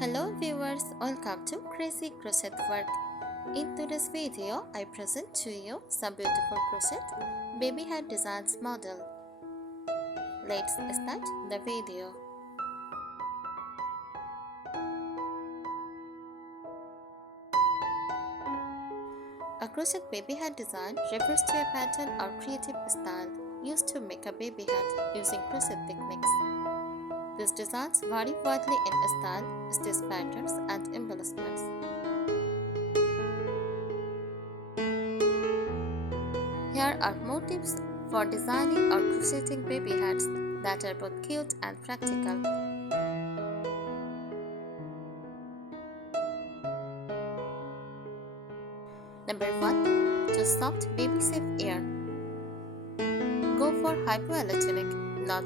Hello viewers, welcome to Crazy Crochet Work. In today's video, I present to you some beautiful crochet baby head designs model. Let's start the video. A crochet baby head design refers to a pattern or creative style used to make a baby head using crochet techniques. These designs vary widely in style, stitch patterns, and embellishments. Here are more tips for designing or crocheting baby hats that are both cute and practical. Number 1. Choose soft baby safe yarn. Go for hypoallergenic, not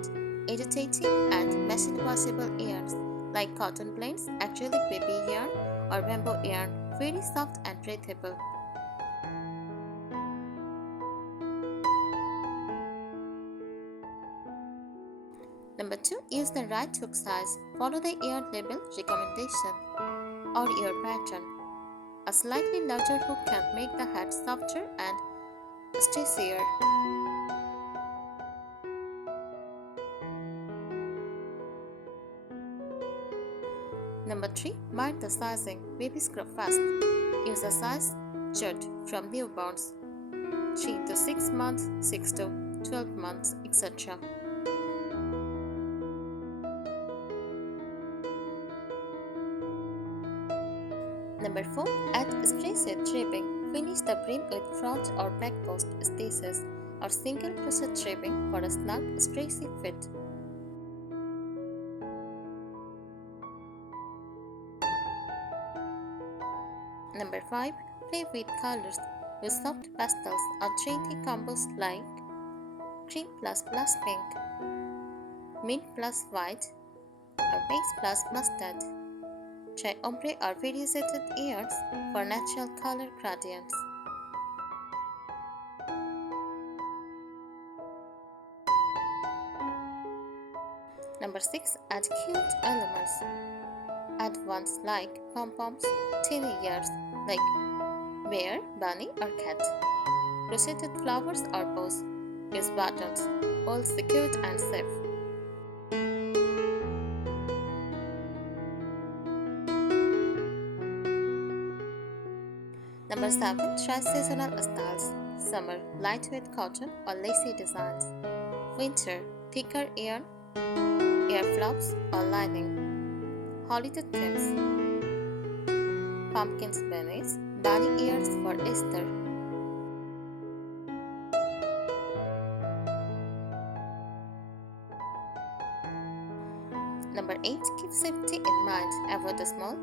irritating and machine washable yarns like cotton blends, acrylic baby yarn, or bamboo yarn, very soft and breathable. Number 2. Use the right hook size. Follow the yarn label recommendation or your pattern. A slightly larger hook can make the hat softer and stretchier. Number 3. Mind the sizing. Babies grow fast. Use a size chart from newborns, 3 to 6 months, 6 to 12 months, etc. Number 4. Add stretched trimming. Finish the brim with front or back post stitches or single crochet trimming for a snug, stretchy fit. Number 5. Play with colors. Use soft pastels or trendy combos like cream plus blush pink, mint plus white, or beige plus mustard. Try ombre or variegated yarns for natural color gradients. Number 6. Add cute elements. Add ones like pom-poms, teeny yarns like bear, bunny, or cat, crocheted flowers or bows. Use buttons, all secure and safe. Number 7. Try seasonal styles. Summer, lightweight cotton or lacy designs. Winter, thicker yarn, ear fluffs or lining. Holiday themes. Pumpkins, bunnies, bunny ears for Easter. Number 8. Keep safety in mind. Avoid a small,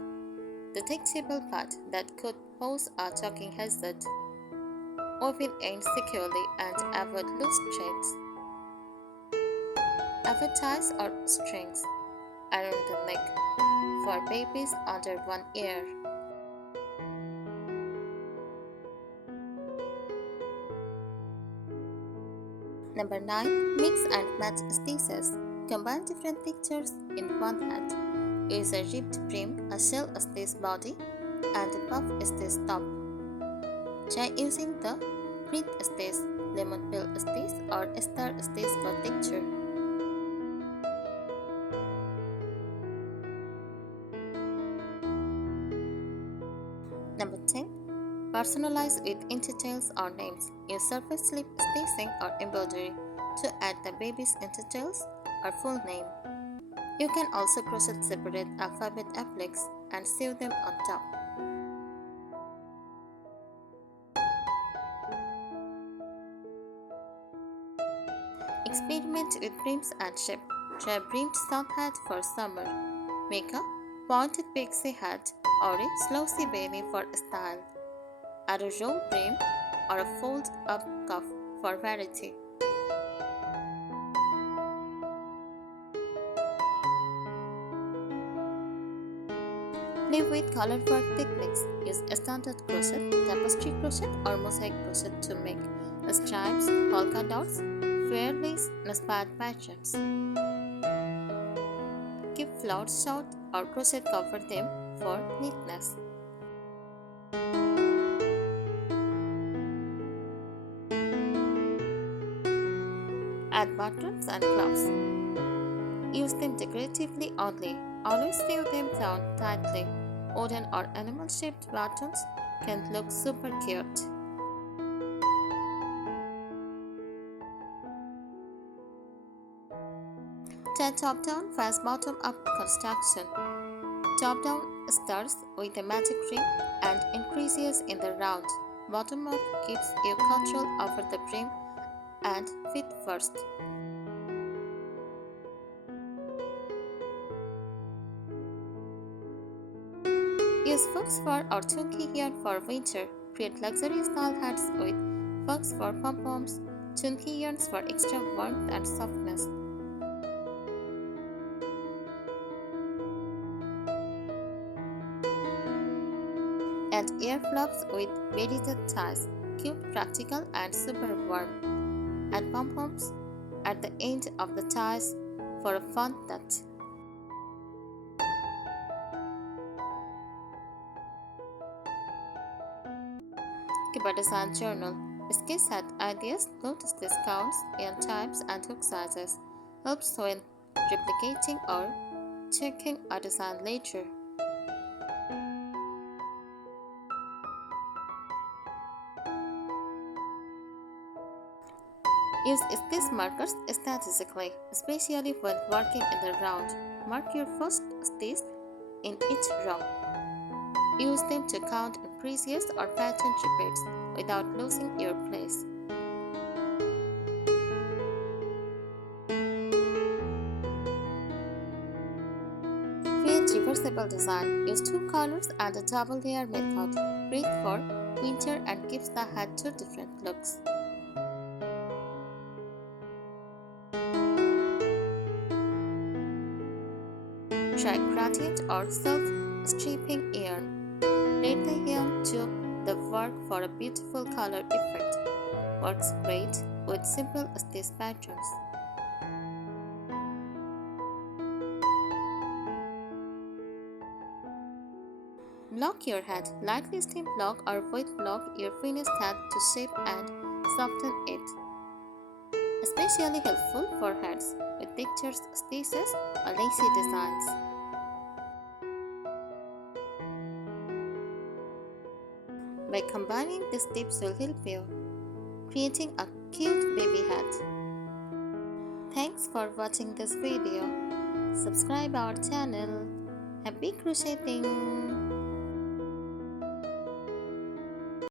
detectable part that could pose a choking hazard. Open ends securely and avoid loose threads. Avoid ties or strings around the neck for babies under 1 year. Number 9. Mix and match stitches. Combine different textures in one hat. Use a ribbed brim, a shell stitch body, and a puff stitch top. Try using the print stitch, lemon peel stitch, or star stitch for texture. Number 10. Personalize with intertales or names. Use surface slip stitching or embroidery to add the baby's intertales or full name. You can also crochet separate alphabet appliques and sew them on top. Experiment with brims and shape. Try a brimmed sun hat for summer. Make a pointed pixie hat or a slouchy belly for style. Add a row brim or a fold-up cuff for variety. Play with color work techniques. Use standard crochet, tapestry crochet, or mosaic crochet to make stripes, polka dots, fair lace, and inspired patterns. Keep flowered short or crochet cover them for neatness. Add buttons and gloves. Use them decoratively only. Always sew them down tightly. Wooden or animal-shaped buttons can look super cute. Top-down face bottom-up construction. Top-down starts with a magic ring and increases in the round. Bottom-up gives you control over the brim and feet first. Use fox fur or chunky yarn for winter. Create luxury style hats with fox fur pom-poms, chunky yarns for extra warmth and softness. Add ear flaps with beaded ties, cute, practical, and super warm. Add pom-poms at the end of the ties for a fun touch. Keep a design journal. Sketch set ideas, notice discounts, yarn types, and hook sizes. Helps when replicating or checking a design later. Use stitch markers strategically, especially when working in the round. Mark your first stitch in each row. Use them to count previous or pattern repeats without losing your place. Create reversible design. Use two colors and a double layer method. Great for winter and gives the hat two different looks. Try gradient or self-stripping yarn. Let the yarn do the work for a beautiful color effect. Works great with simple stitch patterns. Block your hat. Lightly steam block or wet block your finished hat to shape and soften it. Especially helpful for hats with textured stitches or lacy designs. By combining these tips will help you creating a cute baby hat. Thanks for watching this video. Subscribe our channel. Happy crocheting!